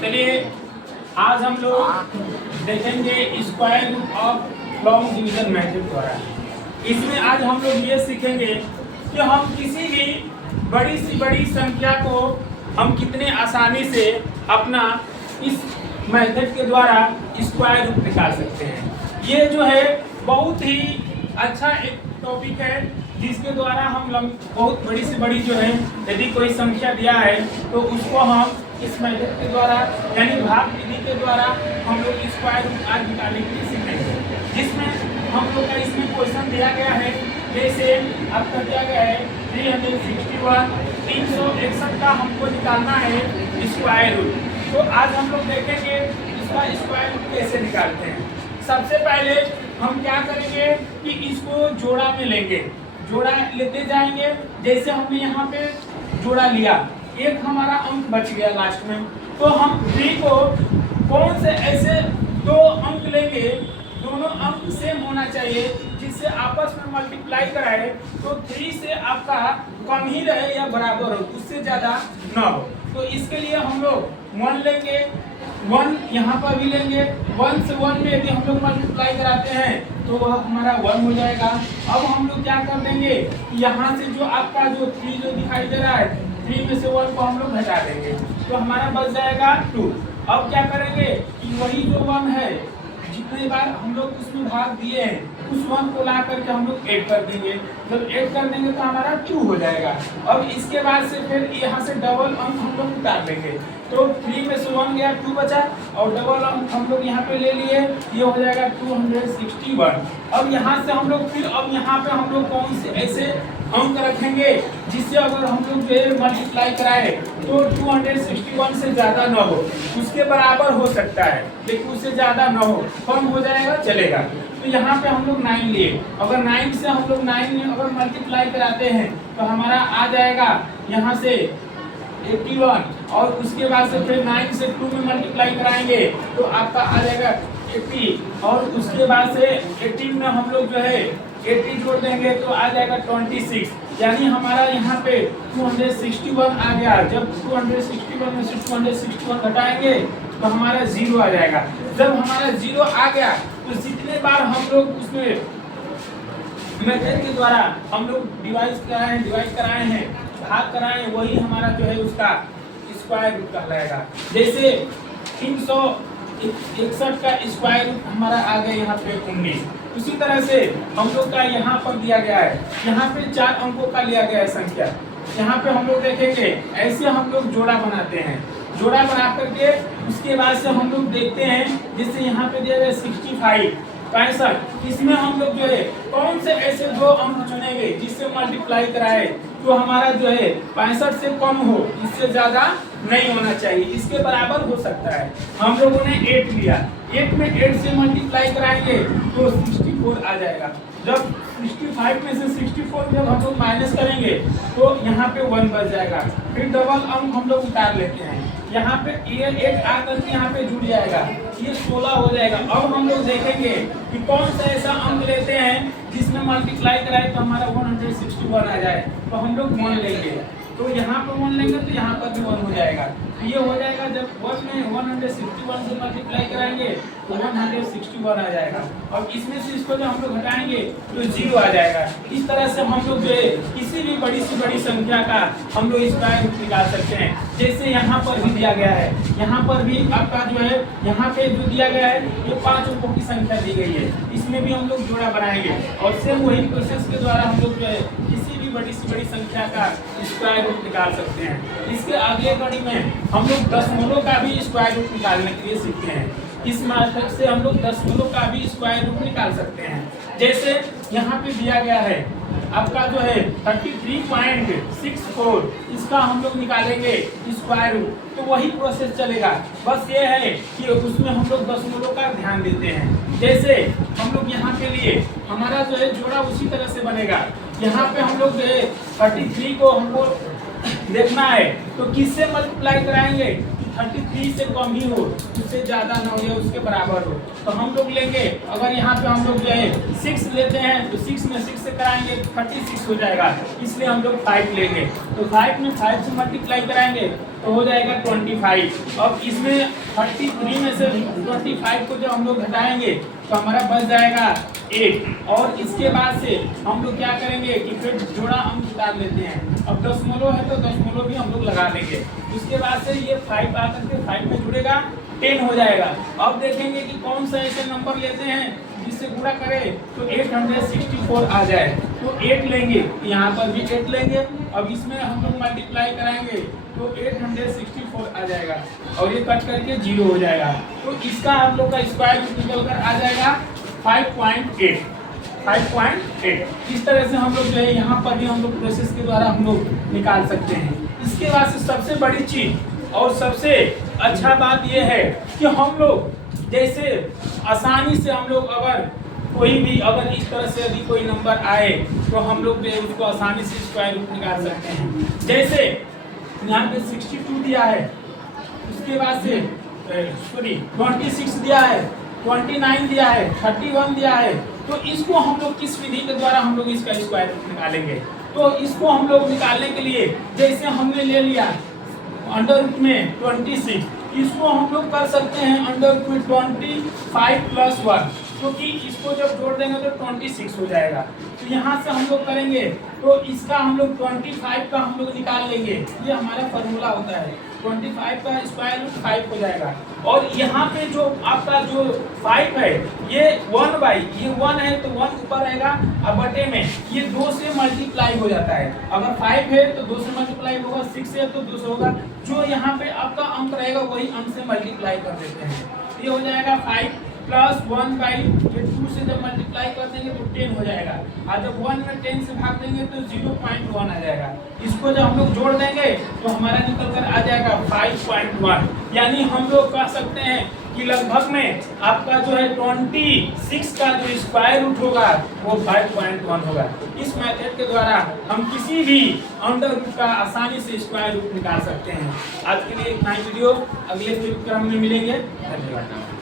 चलिए आज हम लोग देखेंगे square root of long division method द्वारा। इसमें आज हम लोग ये सीखेंगे कि हम किसी भी बड़ी सी बड़ी संख्या को हम कितने आसानी से अपना इस मेथड के द्वारा स्क्वायर रूट निकाल सकते हैं। ये जो है बहुत ही अच्छा एक टॉपिक है जिसके द्वारा हम बहुत बड़ी से बड़ी जो है यदि कोई संख्या दिया है तो उसको हम इस मेथड के द्वारा यानी भाग विधि के द्वारा हम लोग स्क्वायर रूट आज निकालने के लिए सीखेंगे, जिसमें हम लोग का इसमें क्वेश्चन दिया गया है। जैसे आपका दिया गया है 361 361 का हमको निकालना है स्क्वायर रूट। तो आज हम लोग देखेंगे इसका स्क्वायर रूट कैसे निकालते हैं। सबसे पहले हम क्या करेंगे कि इसको जोड़ा में लेंगे, जोड़ा लेते जाएंगे। जैसे हमने यहाँ पे जोड़ा लिया, एक हमारा अंक बच गया लास्ट में, तो हम 3 को कौन से ऐसे 2 अंक लेंगे, दोनों अंक सेम होना चाहिए जिससे आपस में मल्टीप्लाई कराए तो 3 से आपका कम ही रहे या बराबर हो, उससे ज्यादा ना हो। तो इसके लिए हम लोग 1 लेंगे, 1 यहाँ पर भी लेंगे। 1 से 1 में यदि हम लोग मल्टीप्लाई कराते हैं तो वह हमारा 1 हो जाएगा। अब हम लोग क्या कर देंगे, यहाँ से जो आपका जो 3 जो दिखाई दे रहा है, 3 में से 1 को हम लोग घटा देंगे तो हमारा बच जाएगा 2। अब क्या करेंगे कि वही जो 1 है जितने बार हम लोग उसमें भाग दिए हैं उस 1 को ला करके हम लोग ऐड कर देंगे। जब ऐड कर देंगे तो हमारा 2 हो जाएगा। अब इसके बाद से फिर यहाँ से डबल अंक हम लोग उतार लेंगे तो 3 में से 1 गया, 2 बचा और डबल अंक हम लोग यहाँ पे ले लिए, ये हो जाएगा 261। अब यहाँ से हम लोग फिर अब यहाँ पे हम लोग कौन से ऐसे अंक रखेंगे जिससे अगर हम लोग जो है मल्टीप्लाई कराए तो 261 से ज्यादा न हो, उसके बराबर हो सकता है लेकिन उससे ज्यादा न हो, कम हो जाएगा चलेगा। तो यहाँ पे हम लोग 9 लिए, अगर 9 से हम लोग 9 में अगर मल्टीप्लाई कराते हैं तो हमारा आ जाएगा यहाँ से 81 और उसके बाद से फिर 9 से 2 में मल्टीप्लाई कराएंगे तो आपका आ जाएगा 80 और उसके बाद से 18 में हम लोग जो है 80 जोड़ देंगे तो आ जाएगा 26, यानी हमारा यहाँ पे 261 आ गया। जब 261 में से 261 घटाएंगे तो हमारा 0 आ जाएगा। जब हमारा 0 आ गया तो जितने बार हम लोग उसमें मेथड के द्वारा हम लोग डिवाइड कराए हैं, भाग कराए हैं, वही हमारा जो है उसका स्क्वायर रूट कहलाएगा। जैसे 361 का स्क्वायर रूट हमारा आ गया यहाँ पे 19। उसी तरह से हम लोग का यहाँ पर दिया गया है, यहाँ पे 4 अंकों का लिया गया है संख्या। यहाँ पे हम लोग देखेंगे ऐसे हम लोग जोड़ा बनाते हैं, जोड़ा बना करके उसके बाद से हम लोग देखते हैं जैसे यहाँ पे दिया गया 65, इसमें हम लोग जो है कौन से ऐसे 2 अंक चुनेंगे जिससे मल्टीप्लाई कराए तो हमारा जो है 65 से कम हो, इससे ज्यादा नहीं होना चाहिए, इसके बराबर हो सकता है। हम लोगों ने 8 लिया, 8 में 8 से मल्टीप्लाई कराएंगे तो 64 आ जाएगा। जब 65 में से 64 जब हम लोग माइनस करेंगे तो यहाँ पे 1 बच जाएगा। फिर डबल अंक हम लोग उतार लेते हैं, यहाँ पे ये 1 आकर के यहाँ पे जुड़ जाएगा, ये 16 हो जाएगा। अब हम लोग देखेंगे कि कौन सा ऐसा अंक लेते हैं जिसमें मल्टीप्लाई कराए तो हमारा 161 आ जाए, तो हम लोग 1 लेंगे। तो यहाँ पर 1 लेंगे तो यहाँ पर भी 1 हो जाएगा। तो ये हो जाएगा जब 1 में 161 से मल्टीप्लाई कराएंगे तो 161 आ जाएगा और इसमें से इसको जब हम लोग घटाएंगे तो 0 आ जाएगा। इस तरह से हम लोग जो है किसी भी बड़ी से बड़ी संख्या का हम लोग स्क्वायर रूट निकाल सकते हैं। जैसे यहाँ पर भी दिया गया है, यहाँ पर भी आपका जो है यहाँ पे जो दिया गया है ये 5 अंकों की संख्या दी गई है, इसमें भी हम लोग जोड़ा बनाएंगे और सेम वही प्रोसेस के द्वारा हम लोग जो है किसी भी बड़ी से बड़ी संख्या का स्क्वायर रूट निकाल सकते हैं। इसके अगले कड़ी में हम लोग दशमलव का भी स्क्वायर रूट निकालने के लिए सीखते हैं। इस मेथड से हम लोग दशमलव का भी स्क्वायर रूट निकाल सकते हैं। जैसे यहाँ पे दिया गया है आपका जो है 33.64, इसका हम लोग निकालेंगे स्क्वायर रूट तो वही प्रोसेस चलेगा, बस ये है कि उसमें हम लोग दशमलव का ध्यान देते हैं। जैसे हम लोग यहाँ के लिए हमारा जो है जोड़ा उसी तरह से बनेगा। यहाँ पे हम लोग 33 को हमको देखना है तो किससे मल्टीप्लाई कराएंगे 33 से कम ही हो, उससे ज्यादा ना हो या उसके बराबर हो। तो हम लोग लेंगे, अगर यहाँ पे हम लोग जो है 6 लेते हैं तो 6 में 6 से कराएंगे तो 36 हो जाएगा, इसलिए हम लोग 5 लेंगे। तो 5 में 5 से मल्टीप्लाई कराएंगे तो हो जाएगा 25। अब इसमें 33 में से 25 को जब हम लोग घटाएंगे तो हमारा बच जाएगा 8। और इसके बाद से हम लोग क्या करेंगे कि फिर जोड़ा अंक निकाल लेते हैं। अब दशमलव है तो दशमलव भी हम लोग लगा देंगे। उसके बाद से ये 5 आकर के 5 में जुड़ेगा 10 हो जाएगा। अब देखेंगे कि कौन सा ऐसे नंबर लेते हैं जिससे गुणा करें तो 864 आ जाए, तो 8 लेंगे, यहाँ पर भी 8 लेंगे। अब इसमें हम लोग मल्टीप्लाई कराएंगे तो 864 आ जाएगा और ये कट करके 0 हो जाएगा। तो इसका हम लोग का स्क्वायर रूट निकल कर आ जाएगा 5.8। 5.8 इस तरह से हम लोग जो है यहाँ पर भी हम लोग प्रोसेस के द्वारा हम लोग निकाल सकते हैं। इसके बाद से सबसे बड़ी चीज और सबसे अच्छा बात यह है कि हम लोग जैसे आसानी से हम लोग अगर इस तरह से यदि कोई नंबर आए तो हम लोग जो है उसको आसानी से स्क्वायर रूट निकाल सकते हैं। जैसे यहाँ पे 62 दिया है, उसके बाद से 26 दिया है, 29 दिया है, 31 दिया है, तो इसको हम लोग किस विधि के द्वारा हम लोग इसका स्क्वायर रूट निकालेंगे। तो इसको हम लोग निकालने के लिए जैसे हमने ले लिया अंडर रूट में 26, इसको हम लोग कर सकते हैं अंडर रूट में 25 प्लस 1, क्योंकि इसको जब जोड़ देंगे तो 26 हो जाएगा। तो यहाँ से हम लोग करेंगे तो इसका हम लोग 25 का हम लोग निकाल लेंगे। ये हमारा फॉर्मूला होता है, 25 का स्क्वायर रूट 5 हो जाएगा। और यहाँ पे जो आपका जो 5 है ये 1 है तो 1 ऊपर रहेगा और बटे में ये 2 से मल्टीप्लाई हो जाता है। अगर 5 है तो 2 से मल्टीप्लाई होगा, 6 है तो 2 से होगा। जो यहाँ पे आपका अंक रहेगा वही अंक से मल्टीप्लाई कर देते हैं। ये हो जाएगा 5 प्लस 1/2 से जब मल्टीप्लाई कर देंगे तो 10 हो जाएगा। और जब 1 में 10 से भाग देंगे तो 0.1 आ जाएगा। इसको जब हम लोग जोड़ देंगे तो हमारा निकल कर आ जाएगा 5.1। यानी हम लोग कह सकते हैं कि लगभग में आपका जो है 26 का जो स्क्वायर रूट होगा वो 5.1 होगा। इस मेथड के द्वारा हम किसी भी अंडर रूट का आसानी से स्क्वायर रूट निकाल सकते हैं। आज के लिए इतना ही वीडियो, अगले वीडियो में मिलेंगे। धन्यवाद।